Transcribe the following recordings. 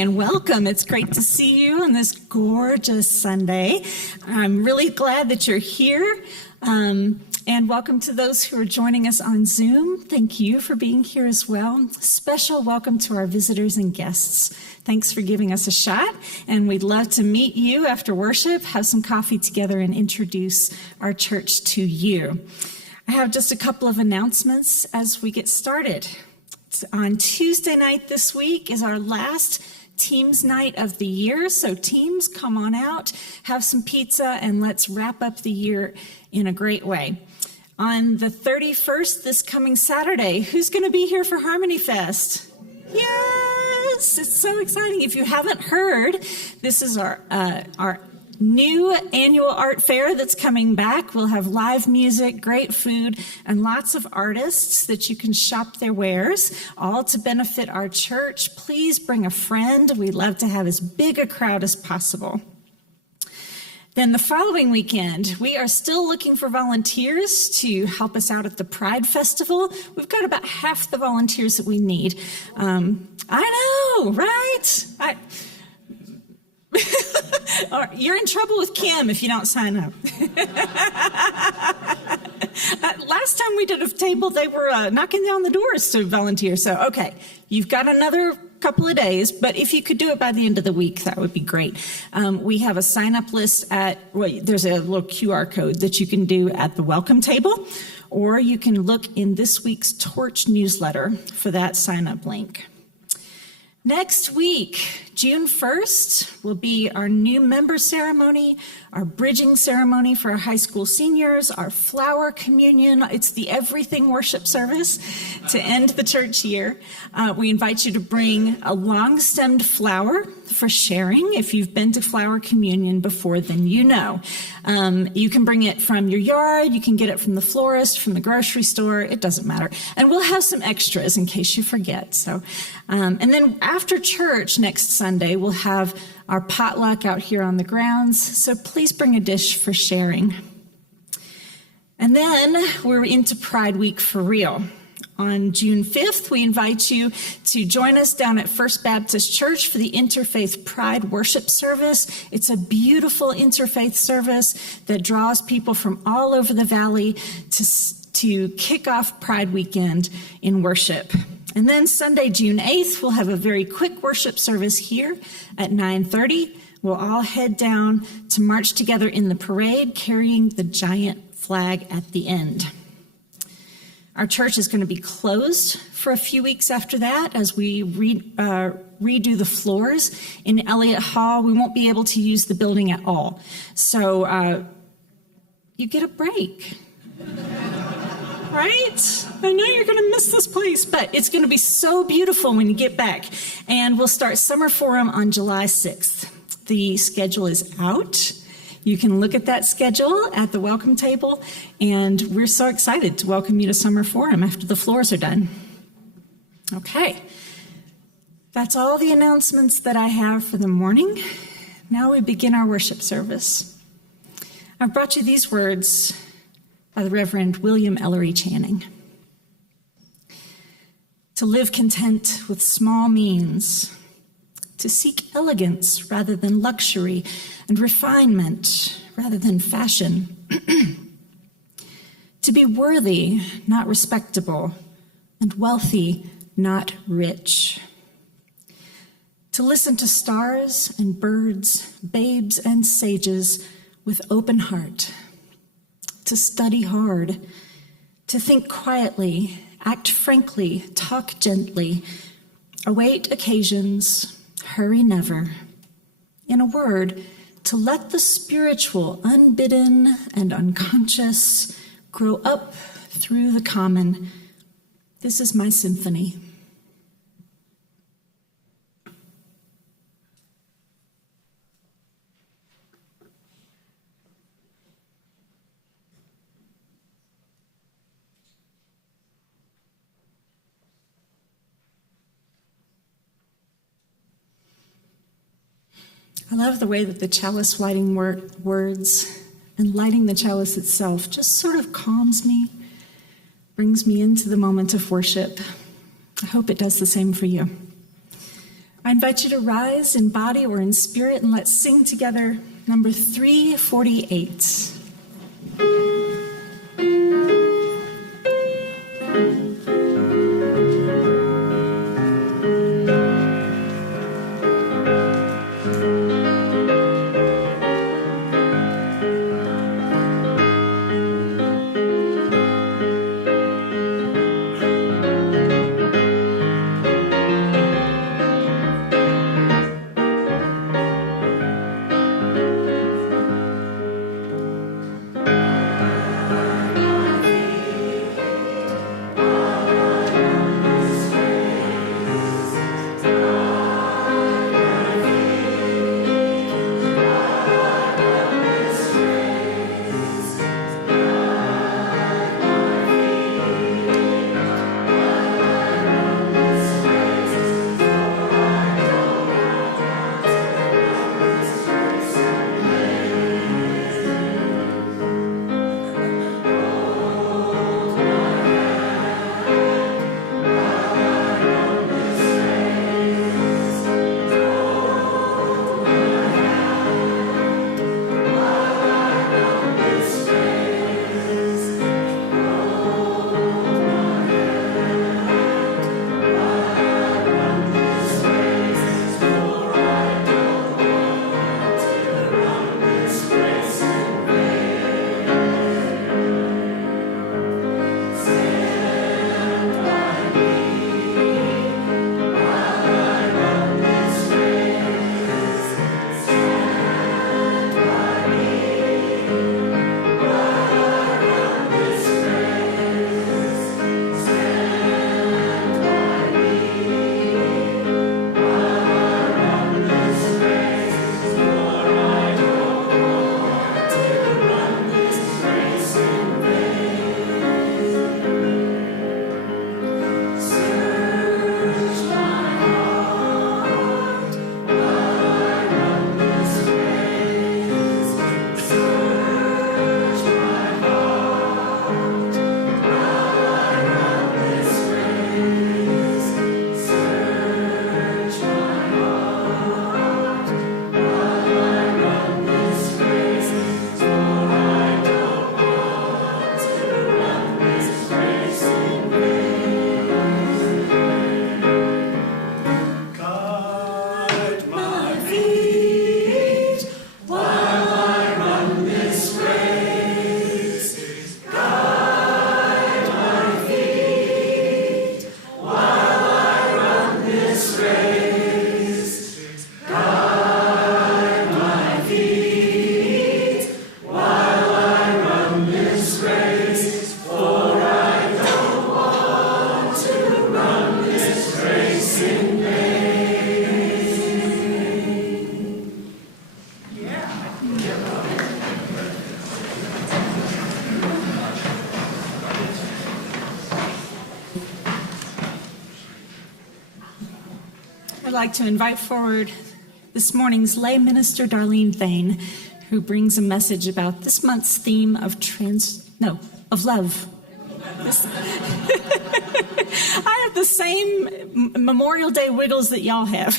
morning and welcome. It's great to see you on this gorgeous Sunday. I'm really glad that you're here. And welcome to those who are joining us on Zoom. Thank you for being here as well. Special welcome to our visitors and guests. Thanks for giving us a shot, and we'd love to meet you after worship, have some coffee together, and introduce our church to you. I have just a couple of announcements as we get started. On Tuesday night this week is our last Teams night of the year. So teams, come on out, have some pizza, and let's wrap up the year in a great way. On the 31st, this coming Saturday, who's going to be here for Harmony Fest? Yes, it's so exciting. If you haven't heard, this is our new annual art fair that's coming back. We'll have live music, great food, and lots of artists that you can shop their wares, all to benefit our church. Please bring a friend. We love to have as big a crowd as possible. Then the following weekend, we are still looking for volunteers to help us out at the Pride Festival. We've got about half the volunteers that we need. I know, right? You're in trouble with Kim if you don't sign up. Last time we did a table, they were knocking down the doors to volunteer. So, okay, you've got another couple of days, but if you could do it by the end of the week, that would be great. We have a sign-up list there's a little QR code that you can do at the welcome table, or you can look in this week's Torch newsletter for that sign-up link. Next week, June 1st, will be our new member ceremony, our bridging ceremony for our high school seniors, our flower communion. It's the everything worship service to end the church year. We invite you to bring a long-stemmed flower for sharing. If you've been to flower communion before, then you know. You can bring it from your yard, you can get it from the florist, from the grocery store, it doesn't matter. And we'll have some extras in case you forget. So, and then after church next Sunday, we'll have our potluck out here on the grounds. So please bring a dish for sharing. And then we're into Pride Week for real. On June 5th, we invite you to join us down at First Baptist Church for the Interfaith Pride Worship Service. It's a beautiful interfaith service that draws people from all over the valley to kick off Pride Weekend in worship. And then Sunday, June 8th, we'll have a very quick worship service here at 9:30. We'll all head down to march together in the parade, carrying the giant flag at the end. Our church is going to be closed for a few weeks after that as we redo the floors in Elliott Hall. We won't be able to use the building at all. So you get a break. Right? I know you're going to miss this place, but it's going to be so beautiful when you get back. And we'll start Summer Forum on July 6th. The schedule is out. You can look at that schedule at the welcome table, and we're so excited to welcome you to Summer Forum after the floors are done. Okay, that's all the announcements that I have for the morning. Now we begin our worship service. I've brought you these words by the Reverend William Ellery Channing. To live content with small means, to seek elegance rather than luxury, and refinement rather than fashion. To be worthy, not respectable, and wealthy, not rich. To listen to stars and birds, babes and sages with open heart. To study hard, to think quietly, act frankly, talk gently, await occasions, hurry never. In a word, to let the spiritual, unbidden and unconscious, grow up through the common. This is my symphony. I love the way that the chalice lighting words and lighting the chalice itself just sort of calms me, brings me into the moment of worship. I hope it does the same for you. I invite you to rise in body or in spirit, and let's sing together number 348. I'd like to invite forward this morning's lay minister, Darlene Thayne, who brings a message about this month's theme of love. I have the same Memorial Day wiggles that y'all have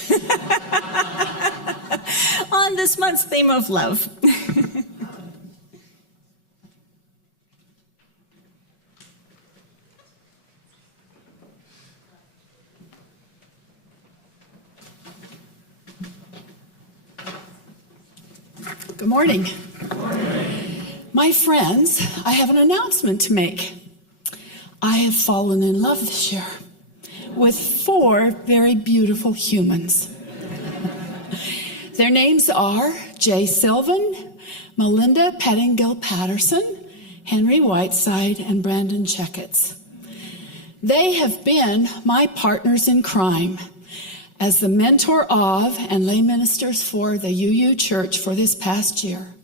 on this month's theme of love. Good morning. Good morning. My friends, I have an announcement to make. I have fallen in love this year with 4 very beautiful humans. Their names are Jay Sylvan, Melinda Pettingill-Patterson, Henry Whiteside, and Brandon Checketts. They have been my partners in crime as the mentor of and lay ministers for the UU Church for this past year.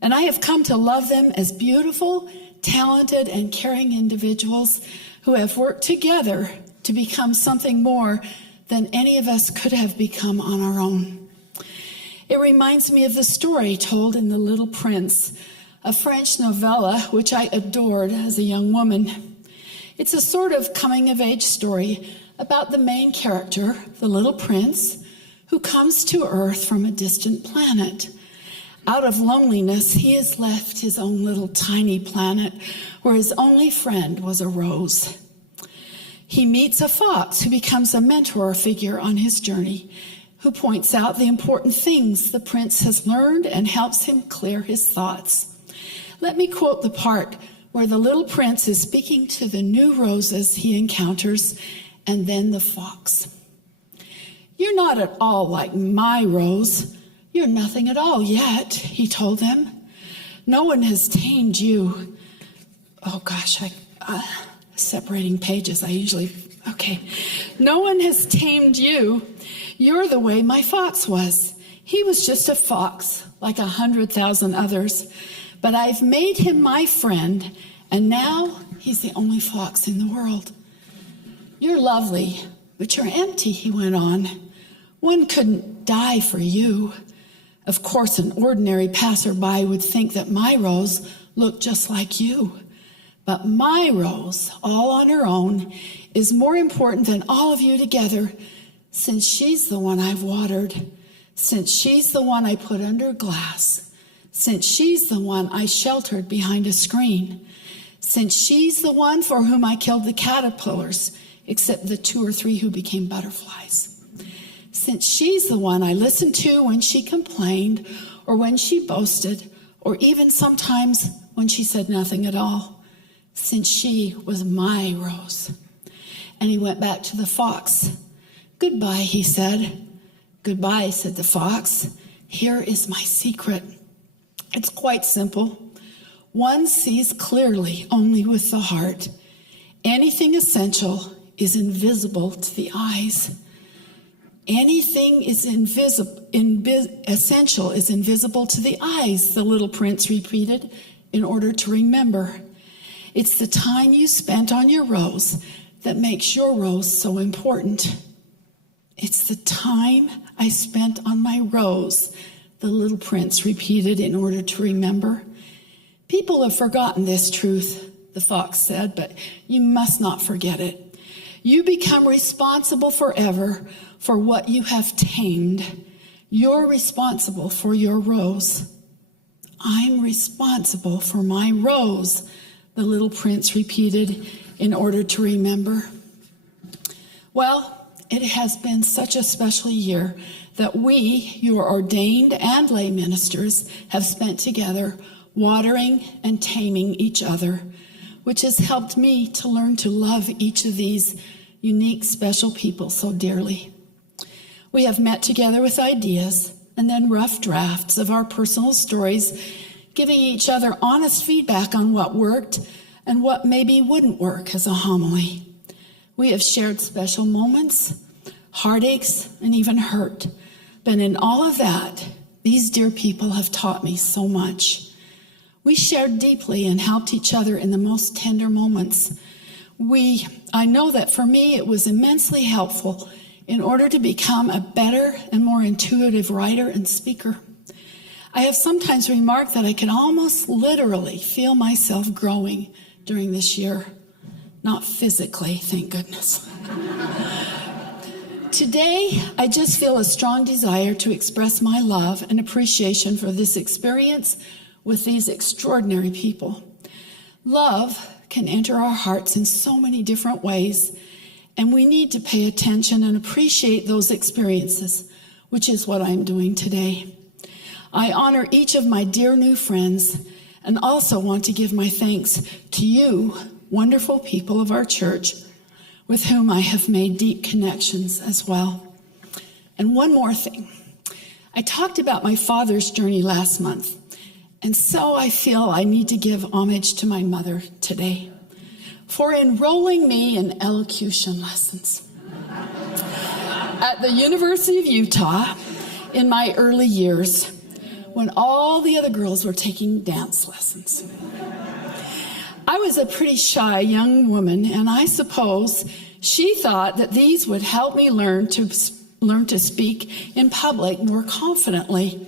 And I have come to love them as beautiful, talented, and caring individuals who have worked together to become something more than any of us could have become on our own. It reminds me of the story told in The Little Prince, a French novella which I adored as a young woman. It's a sort of coming-of-age story about the main character, the little prince, who comes to Earth from a distant planet. Out of loneliness, he has left his own little tiny planet where his only friend was a rose. He meets a fox who becomes a mentor figure on his journey, who points out the important things the prince has learned and helps him clear his thoughts. Let me quote the part where the little prince is speaking to the new roses he encounters, and then the fox. "You're not at all like my rose. You're nothing at all yet," he told them. "No one has tamed you." Oh gosh, separating pages, okay. "No one has tamed you. You're the way my fox was. He was just a fox, like 100,000 others. But I've made him my friend, and now he's the only fox in the world. You're lovely, but you're empty," he went on. "One couldn't die for you. Of course, an ordinary passerby would think that my rose looked just like you. But my rose, all on her own, is more important than all of you together, since she's the one I've watered, since she's the one I put under glass, since she's the one I sheltered behind a screen, since she's the one for whom I killed the caterpillars, except the 2 or 3 who became butterflies. Since she's the one I listened to when she complained, or when she boasted, or even sometimes when she said nothing at all. Since she was my rose." And he went back to the fox. "Goodbye," he said. "Goodbye," said the fox. "Here is my secret. It's quite simple. One sees clearly only with the heart. Anything essential is invisible to the eyes. Anything is essential is invisible to the eyes," the little prince repeated, in order to remember. "It's the time you spent on your rose that makes your rose so important." "It's the time I spent on my rose," the little prince repeated in order to remember. "People have forgotten this truth," the fox said, "but you must not forget it. You become responsible forever for what you have tamed. You're responsible for your rose." "I'm responsible for my rose," the little prince repeated in order to remember. Well, it has been such a special year that we, your ordained and lay ministers, have spent together watering and taming each other, which has helped me to learn to love each of these unique, special people so dearly. We have met together with ideas and then rough drafts of our personal stories, giving each other honest feedback on what worked and what maybe wouldn't work as a homily. We have shared special moments, heartaches, and even hurt. But in all of that, these dear people have taught me so much. We shared deeply and helped each other in the most tender moments. I know that for me it was immensely helpful in order to become a better and more intuitive writer and speaker. I have sometimes remarked that I can almost literally feel myself growing during this year. Not physically, thank goodness. Today, I just feel a strong desire to express my love and appreciation for this experience with these extraordinary people. Love can enter our hearts in so many different ways, and we need to pay attention and appreciate those experiences, which is what I'm doing today. I honor each of my dear new friends and also want to give my thanks to you, wonderful people of our church, with whom I have made deep connections as well. And one more thing. I talked about my father's journey last month, and so I feel I need to give homage to my mother today for enrolling me in elocution lessons at the University of Utah in my early years, when all the other girls were taking dance lessons. I was a pretty shy young woman, and I suppose she thought that these would help me learn to speak in public more confidently.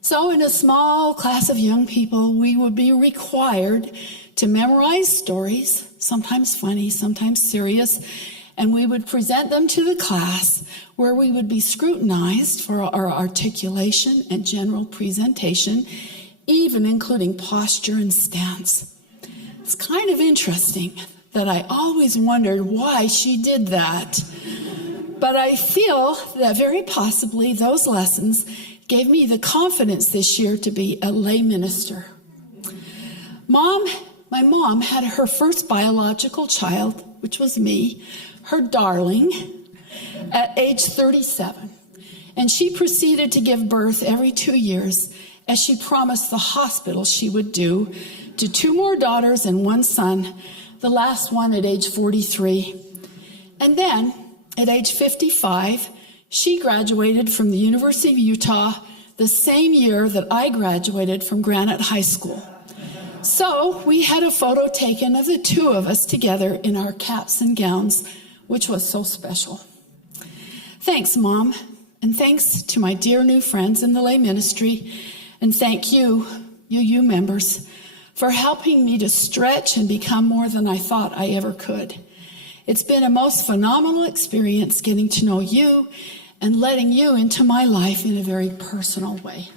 So in a small class of young people, we would be required to memorize stories, sometimes funny, sometimes serious, and we would present them to the class where we would be scrutinized for our articulation and general presentation, even including posture and stance. It's kind of interesting that I always wondered why she did that. But I feel that very possibly those lessons gave me the confidence this year to be a lay minister. My mom had her first biological child, which was me, her darling, at age 37. And she proceeded to give birth every 2 years, as she promised the hospital she would do, to 2 more daughters and 1 son, the last one at age 43. And then, at age 55, she graduated from the University of Utah the same year that I graduated from Granite High School. So we had a photo taken of the 2 of us together in our caps and gowns, which was so special. Thanks, Mom, and thanks to my dear new friends in the lay ministry, and thank you members, for helping me to stretch and become more than I thought I ever could. It's been a most phenomenal experience getting to know you and letting you into my life in a very personal way.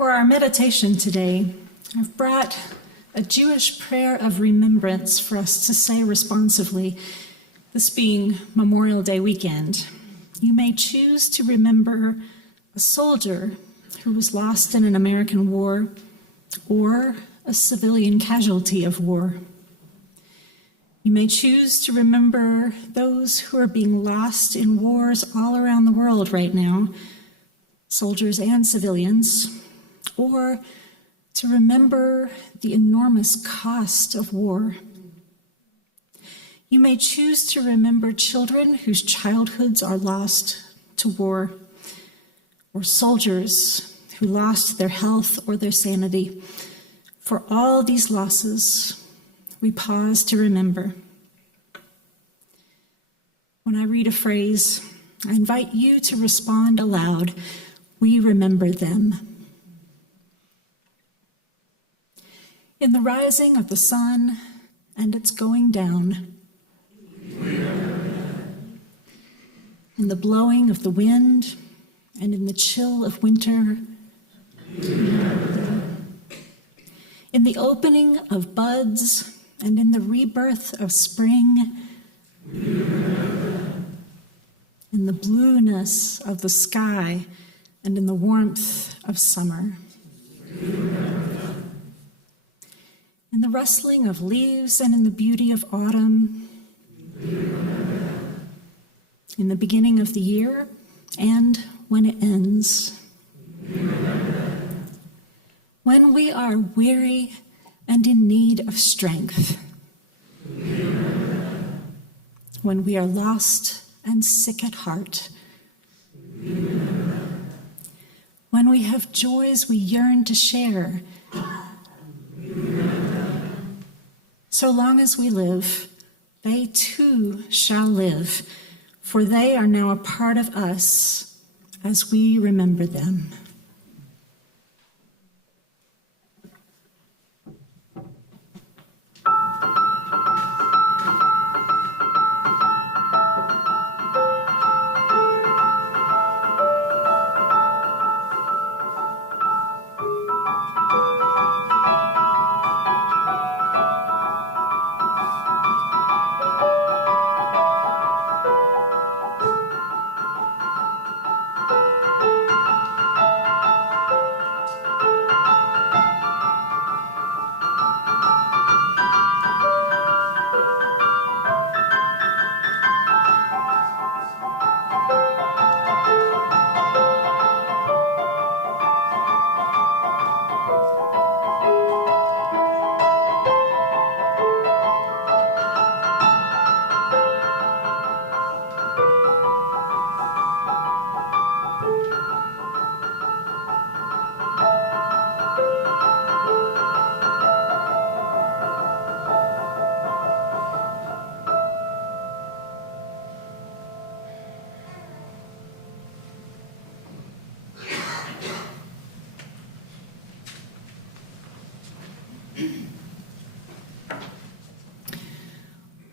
For our meditation today, I've brought a Jewish prayer of remembrance for us to say responsively, this being Memorial Day weekend. You may choose to remember a soldier who was lost in an American war or a civilian casualty of war. You may choose to remember those who are being lost in wars all around the world right now, soldiers and civilians, or to remember the enormous cost of war. You may choose to remember children whose childhoods are lost to war, or soldiers who lost their health or their sanity. For all these losses, we pause to remember. When I read a phrase, I invite you to respond aloud, "We remember them." In the rising of the sun and its going down, in the blowing of the wind and in the chill of winter, in the opening of buds and in the rebirth of spring, in the blueness of the sky, and in the warmth of summer, in the rustling of leaves and in the beauty of autumn, in the beginning of the year and when it ends, when we are weary and in need of strength, when we are lost and sick at heart, when we have joys we yearn to share. So long as we live, they too shall live, for they are now a part of us as we remember them.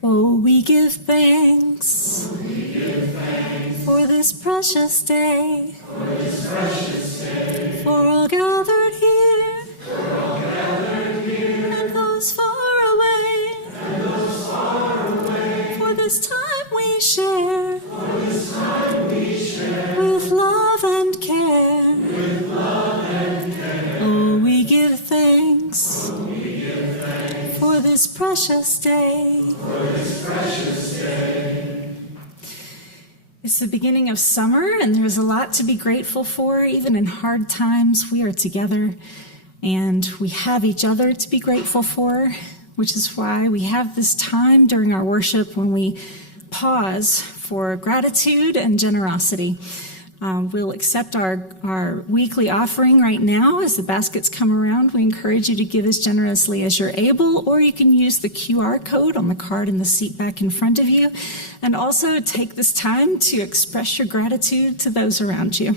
Oh, we give thanks, for this precious day, for all gathered here, and those far away, for this time we share, with love and care. Oh, we give thanks, for this precious day. It's the beginning of summer, and there's a lot to be grateful for. Even in hard times, we are together, and we have each other to be grateful for, which is why we have this time during our worship when we pause for gratitude and generosity. We'll accept our weekly offering right now as the baskets come around. We encourage you to give as generously as you're able, or you can use the QR code on the card in the seat back in front of you. And also take this time to express your gratitude to those around you.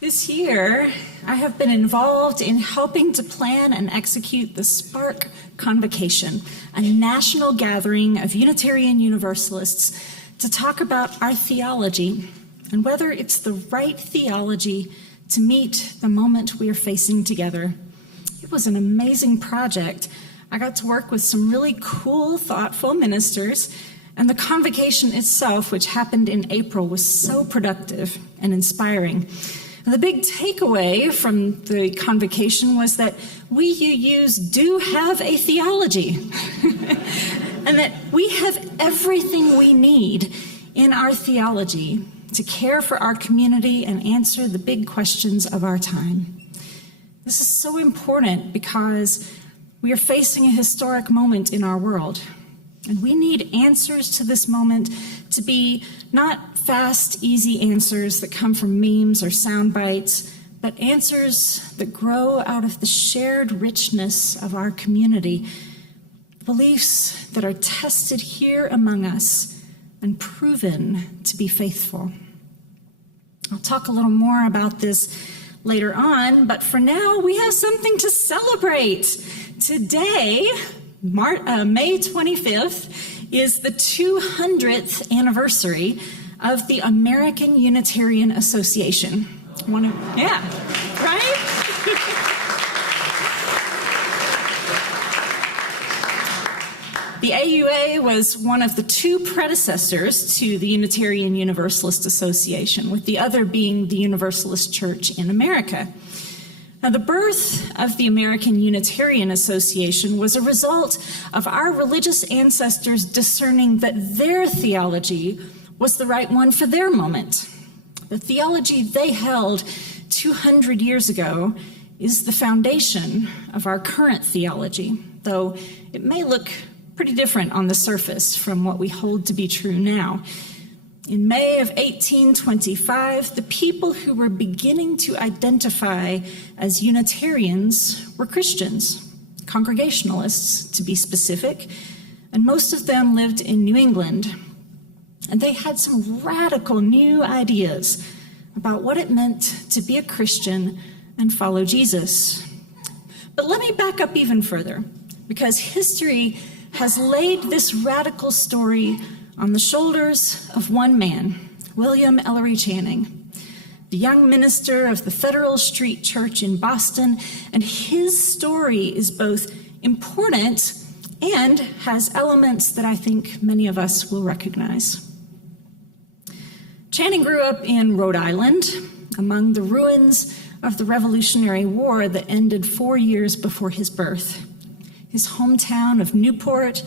This year, I have been involved in helping to plan and execute the Spark Convocation, a national gathering of Unitarian Universalists to talk about our theology and whether it's the right theology to meet the moment we are facing together. It was an amazing project. I got to work with some really cool, thoughtful ministers, And the convocation itself, which happened in April, was so productive and inspiring. And the big takeaway from the convocation was that we UUs do have a theology, and that we have everything we need in our theology to care for our community and answer the big questions of our time. This is so important because we are facing a historic moment in our world, and we need answers to this moment to be not fast, easy answers that come from memes or sound bites, but answers that grow out of the shared richness of our community, beliefs that are tested here among us and proven to be faithful. I'll talk a little more about this later on, but for now, we have something to celebrate. Today, May 25th, is the 200th anniversary of the American Unitarian Association. Yeah, right? The AUA was one of the two predecessors to the Unitarian Universalist Association, with the other being the Universalist Church in America. Now, the birth of the American Unitarian Association was a result of our religious ancestors discerning that their theology was the right one for their moment. The theology they held 200 years ago is the foundation of our current theology, though it may look pretty different on the surface from what we hold to be true now. In May of 1825, the people who were beginning to identify as Unitarians were Christians, Congregationalists to be specific, and most of them lived in New England. And they had some radical new ideas about what it meant to be a Christian and follow Jesus. But let me back up even further, because history has laid this radical story on the shoulders of one man, William Ellery Channing, the young minister of the Federal Street Church in Boston, and his story is both important and has elements that I think many of us will recognize. Channing grew up in Rhode Island, among the ruins of the Revolutionary War that ended 4 years before his birth. His hometown of Newport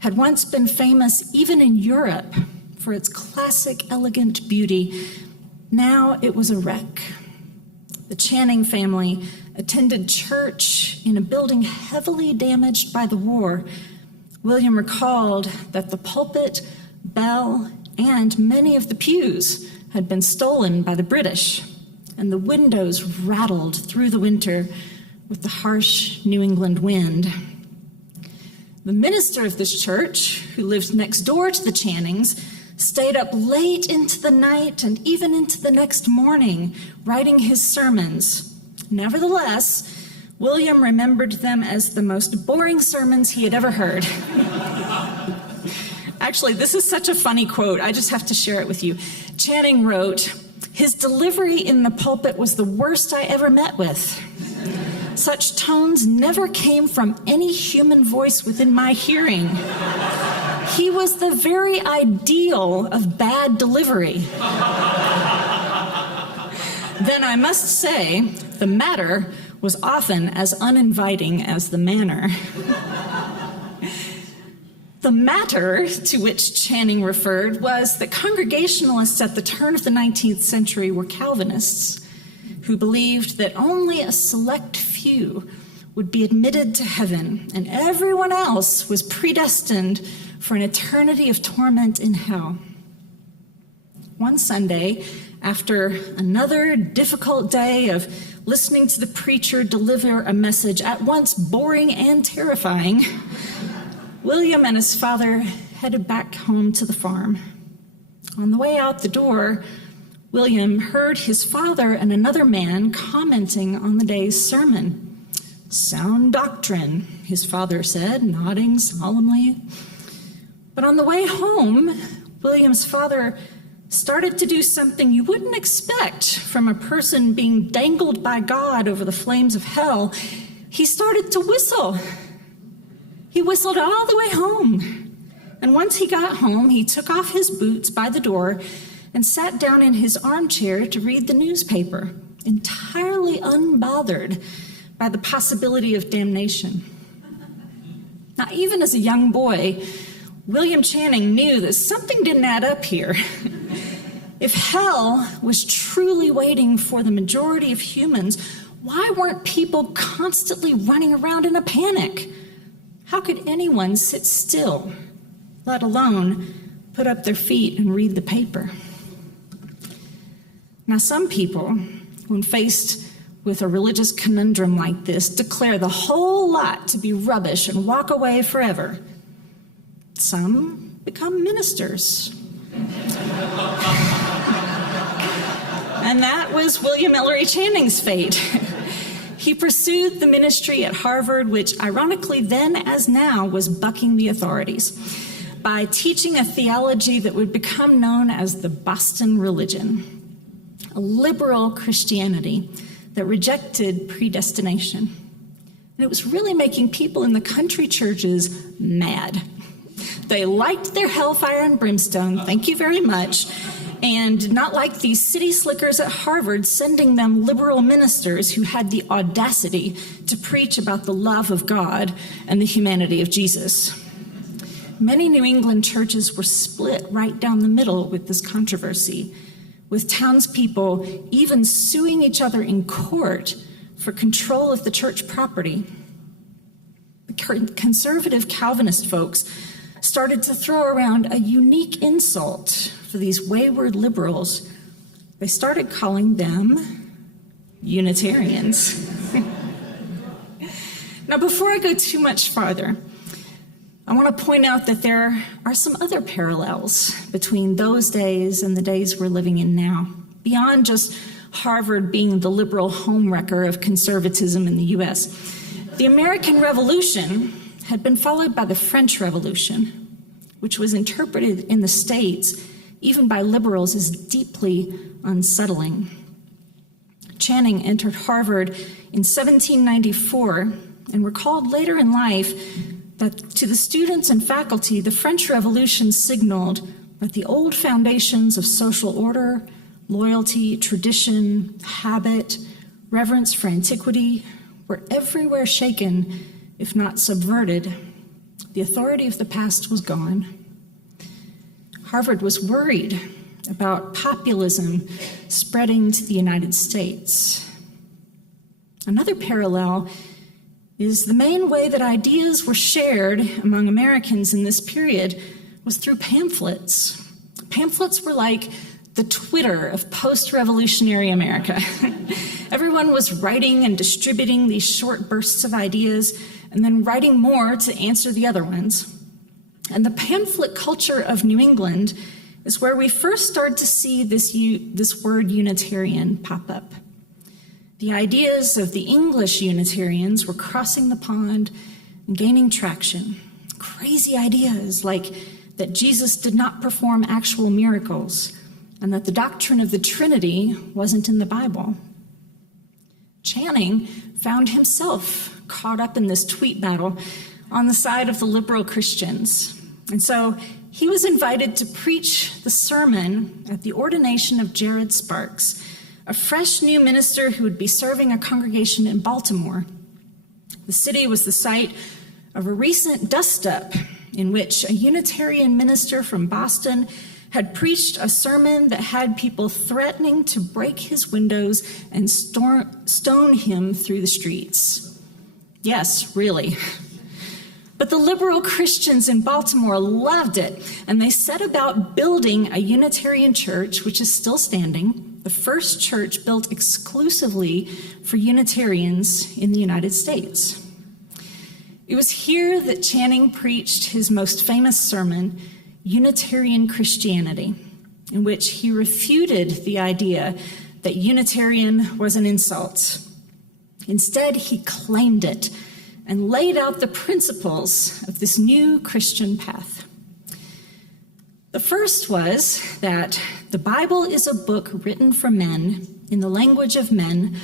had once been famous even in Europe for its classic, elegant beauty. Now it was a wreck. The Channing family attended church in a building heavily damaged by the war. William recalled that the pulpit, bell, and many of the pews had been stolen by the British, and the windows rattled through the winter with the harsh New England wind. The minister of this church, who lived next door to the Channings, stayed up late into the night and even into the next morning, writing his sermons. Nevertheless, William remembered them as the most boring sermons he had ever heard. Actually, this is such a funny quote. I just have to share it with you. Channing wrote, "His delivery in the pulpit was the worst I ever met with. Such tones never came from any human voice within my hearing. He was the very ideal of bad delivery. Then I must say, the matter was often as uninviting as the manner." The matter to which Channing referred was that Congregationalists at the turn of the 19th century were Calvinists, who believed that only a select few would be admitted to heaven, and everyone else was predestined for an eternity of torment in hell. One Sunday, after another difficult day of listening to the preacher deliver a message at once boring and terrifying, William and his father headed back home to the farm. On the way out the door, William heard his father and another man commenting on the day's sermon. "Sound doctrine," his father said, nodding solemnly. But on the way home, William's father started to do something you wouldn't expect from a person being dangled by God over the flames of hell. He started to whistle. He whistled all the way home. And once he got home, he took off his boots by the door and sat down in his armchair to read the newspaper, entirely unbothered by the possibility of damnation. Now, even as a young boy, William Channing knew that something didn't add up here. If hell was truly waiting for the majority of humans, why weren't people constantly running around in a panic? How could anyone sit still, let alone put up their feet and read the paper? Now, some people, when faced with a religious conundrum like this, declare the whole lot to be rubbish and walk away forever. Some become ministers. And that was William Ellery Channing's fate. He pursued the ministry at Harvard, which ironically then as now was bucking the authorities, by teaching a theology that would become known as the Boston religion, a liberal Christianity that rejected predestination. And it was really making people in the country churches mad. They liked their hellfire and brimstone, thank you very much, and did not like these city slickers at Harvard sending them liberal ministers who had the audacity to preach about the love of God and the humanity of Jesus. Many New England churches were split right down the middle with this controversy, with townspeople even suing each other in court for control of the church property. The conservative Calvinist folks started to throw around a unique insult for these wayward liberals. They started calling them Unitarians. Now, before I go too much farther, I want to point out that there are some other parallels between those days and the days we're living in now, beyond just Harvard being the liberal homewrecker of conservatism in the U.S. The American Revolution had been followed by the French Revolution, which was interpreted in the States, even by liberals, as deeply unsettling. Channing entered Harvard in 1794 and recalled later in life that to the students and faculty, the French Revolution signaled that the old foundations of social order, loyalty, tradition, habit, reverence for antiquity were everywhere shaken, if not subverted. The authority of the past was gone. Harvard was worried about populism spreading to the United States. Another parallel is the main way that ideas were shared among Americans in this period was through pamphlets. Pamphlets were like the Twitter of post-revolutionary America. Everyone was writing and distributing these short bursts of ideas and then writing more to answer the other ones. And the pamphlet culture of New England is where we first start to see this word Unitarian pop up. The ideas of the English Unitarians were crossing the pond and gaining traction. Crazy ideas like that Jesus did not perform actual miracles and that the doctrine of the Trinity wasn't in the Bible. Channing found himself caught up in this tweet battle on the side of the liberal Christians. And so he was invited to preach the sermon at the ordination of Jared Sparks, a fresh new minister who would be serving a congregation in Baltimore. The city was the site of a recent dust-up in which a Unitarian minister from Boston had preached a sermon that had people threatening to break his windows and stone him through the streets. Yes, really. But the liberal Christians in Baltimore loved it, and they set about building a Unitarian church, which is still standing, the first church built exclusively for Unitarians in the United States. It was here that Channing preached his most famous sermon, Unitarian Christianity, in which he refuted the idea that Unitarian was an insult. Instead, he claimed it and laid out the principles of this new Christian path. The first was that the Bible is a book written for men in the language of men,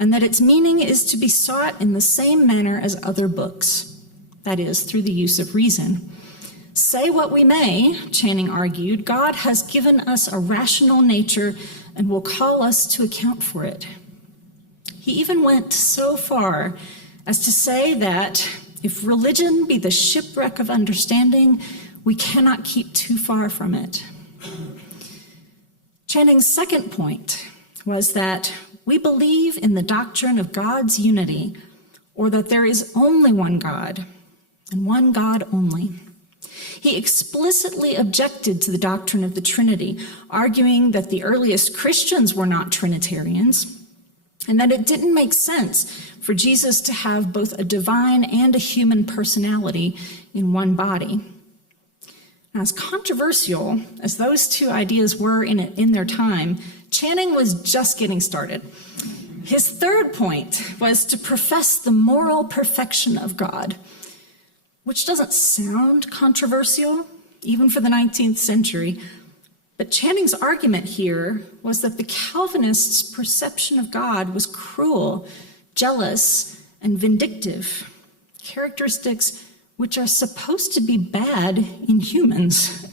and that its meaning is to be sought in the same manner as other books, that is, through the use of reason. Say what we may, Channing argued, God has given us a rational nature and will call us to account for it. He even went so far as to say that if religion be the shipwreck of understanding, we cannot keep too far from it. Channing's second point was that we believe in the doctrine of God's unity, or that there is only one God, and one God only. He explicitly objected to the doctrine of the Trinity, arguing that the earliest Christians were not Trinitarians, and that it didn't make sense for Jesus to have both a divine and a human personality in one body. Now, as controversial as those two ideas were in their time, Channing was just getting started. His third point was to profess the moral perfection of God, which doesn't sound controversial, even for the 19th century. But Channing's argument here was that the Calvinists' perception of God was cruel, jealous, and vindictive, characteristics which are supposed to be bad in humans.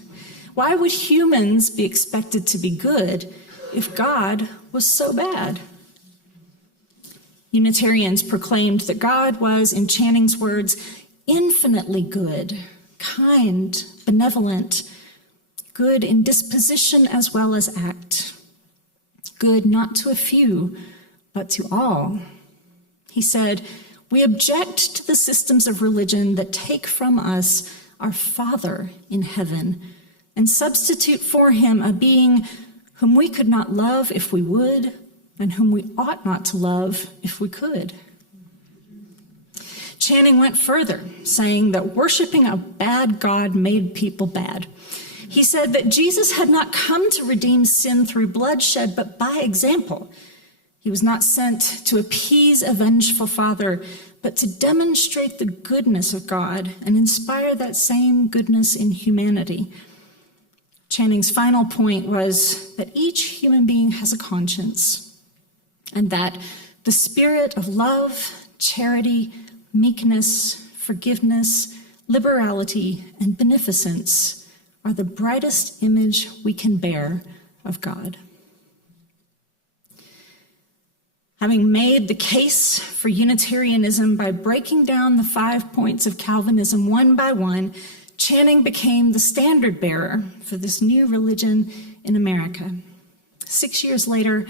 Why would humans be expected to be good if God was so bad? Unitarians proclaimed that God was, in Channing's words, infinitely good, kind, benevolent, good in disposition as well as act, good not to a few, but to all. He said, "We object to the systems of religion that take from us our Father in heaven and substitute for him a being whom we could not love if we would, and whom we ought not to love if we could." Channing went further, saying that worshiping a bad God made people bad. He said that Jesus had not come to redeem sin through bloodshed, but by example. He was not sent to appease a vengeful Father, but to demonstrate the goodness of God and inspire that same goodness in humanity. Channing's final point was that each human being has a conscience, and that the spirit of love, charity, meekness, forgiveness, liberality, and beneficence are the brightest image we can bear of God. Having made the case for Unitarianism by breaking down the 5 points of Calvinism one by one, Channing became the standard bearer for this new religion in America. 6 years later,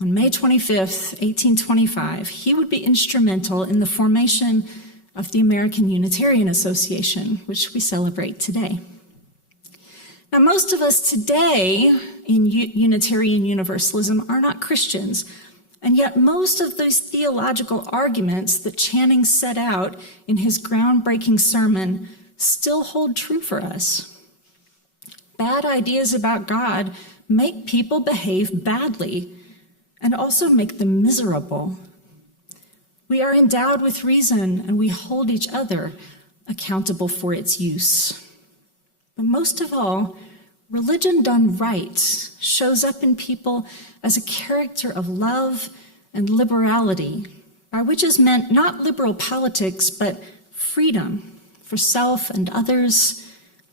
on May 25th, 1825, he would be instrumental in the formation of the American Unitarian Association, which we celebrate today. Now, most of us today in Unitarian Universalism are not Christians, and yet most of those theological arguments that Channing set out in his groundbreaking sermon still hold true for us. Bad ideas about God make people behave badly and also make them miserable. We are endowed with reason, and we hold each other accountable for its use. But most of all, religion done right shows up in people as a character of love and liberality, by which is meant not liberal politics, but freedom for self and others,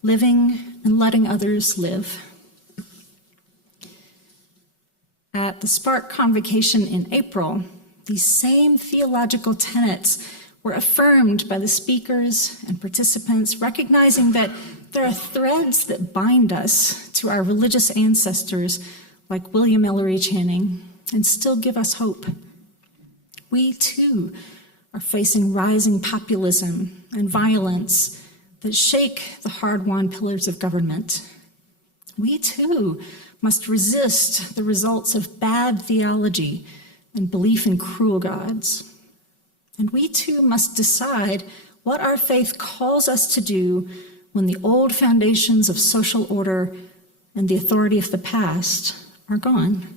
living and letting others live. At the Spark Convocation in April, these same theological tenets were affirmed by the speakers and participants, recognizing that there are threads that bind us to our religious ancestors like William Ellery Channing and still give us hope. We too are facing rising populism and violence that shake the hard-won pillars of government. We too must resist the results of bad theology and belief in cruel gods. And we too must decide what our faith calls us to do when the old foundations of social order and the authority of the past are gone.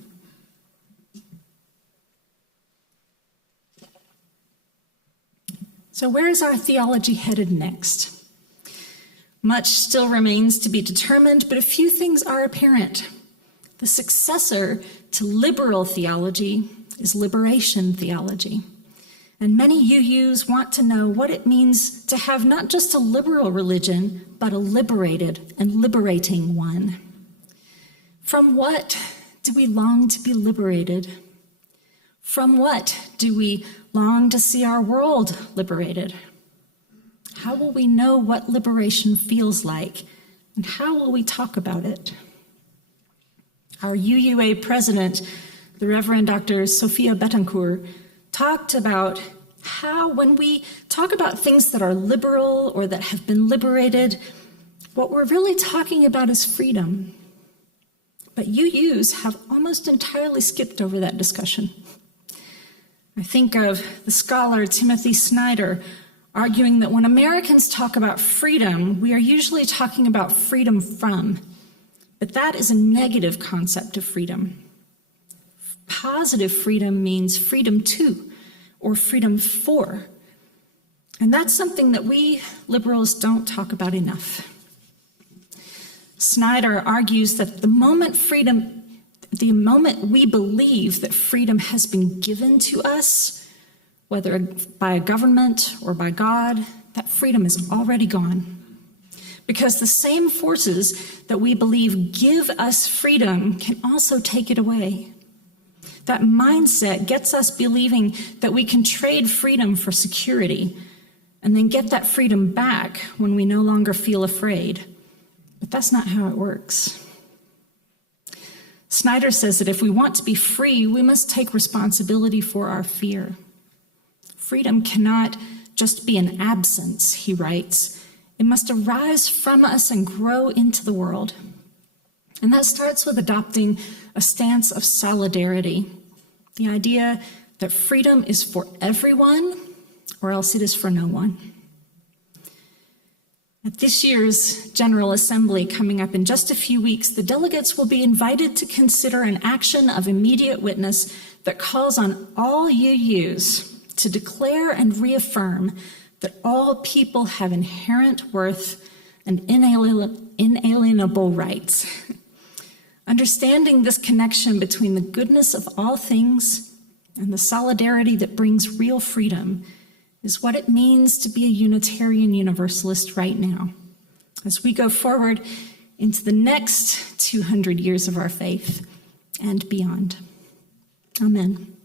So where is our theology headed next? Much still remains to be determined, but a few things are apparent. The successor to liberal theology is liberation theology. And many UUs want to know what it means to have not just a liberal religion, but a liberated and liberating one. From what do we long to be liberated? From what do we long to see our world liberated? How will we know what liberation feels like, and how will we talk about it? Our UUA president, the Reverend Dr. Sophia Betancourt, talked about how when we talk about things that are liberal or that have been liberated, what we're really talking about is freedom. But UUs have almost entirely skipped over that discussion. I think of the scholar Timothy Snyder arguing that when Americans talk about freedom, we are usually talking about freedom from, but that is a negative concept of freedom. Positive freedom means freedom to, or freedom for. And that's something that we liberals don't talk about enough. Snyder argues that the moment we believe that freedom has been given to us, whether by a government or by God, that freedom is already gone. Because the same forces that we believe give us freedom can also take it away. That mindset gets us believing that we can trade freedom for security and then get that freedom back when we no longer feel afraid. But that's not how it works. Snyder says that if we want to be free, we must take responsibility for our fear. Freedom cannot just be an absence, he writes. It must arise from us and grow into the world. And that starts with adopting a stance of solidarity. The idea that freedom is for everyone, or else it is for no one. At this year's General Assembly coming up in just a few weeks, the delegates will be invited to consider an action of immediate witness that calls on all UUs to declare and reaffirm that all people have inherent worth and inalienable rights. Understanding this connection between the goodness of all things and the solidarity that brings real freedom is what it means to be a Unitarian Universalist right now, as we go forward into the next 200 years of our faith and beyond. Amen.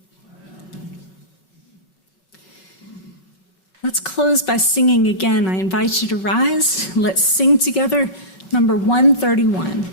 Let's close by singing again. I invite you to rise. Let's sing together number 131.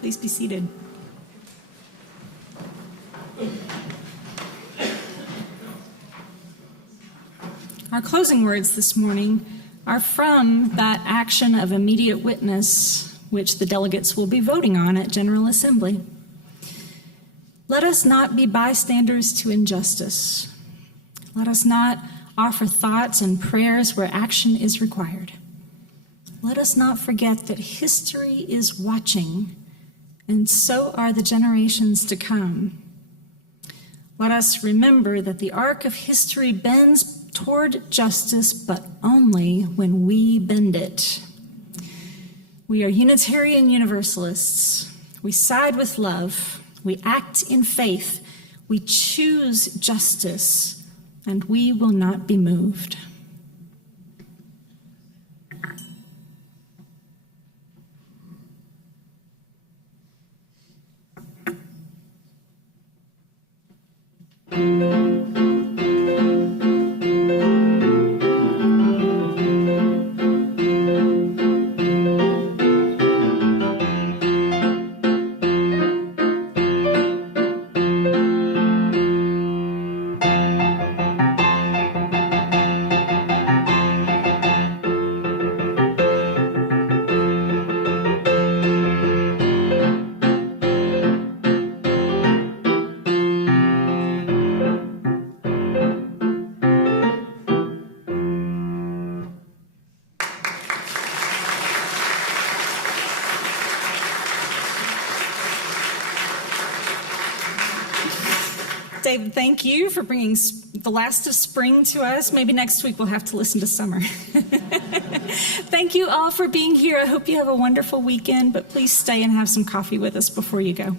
Please be seated. Our closing words this morning are from that action of immediate witness which the delegates will be voting on at General Assembly. Let us not be bystanders to injustice. Let us not offer thoughts and prayers where action is required. Let us not forget that history is watching, and so are the generations to come. Let us remember that the arc of history bends toward justice, but only when we bend it. We are Unitarian Universalists. We side with love. We act in faith. We choose justice, and we will not be moved. David, thank you for bringing the last of spring to us. Maybe next week we'll have to listen to summer. Thank you all for being here. I hope you have a wonderful weekend, but please stay and have some coffee with us before you go.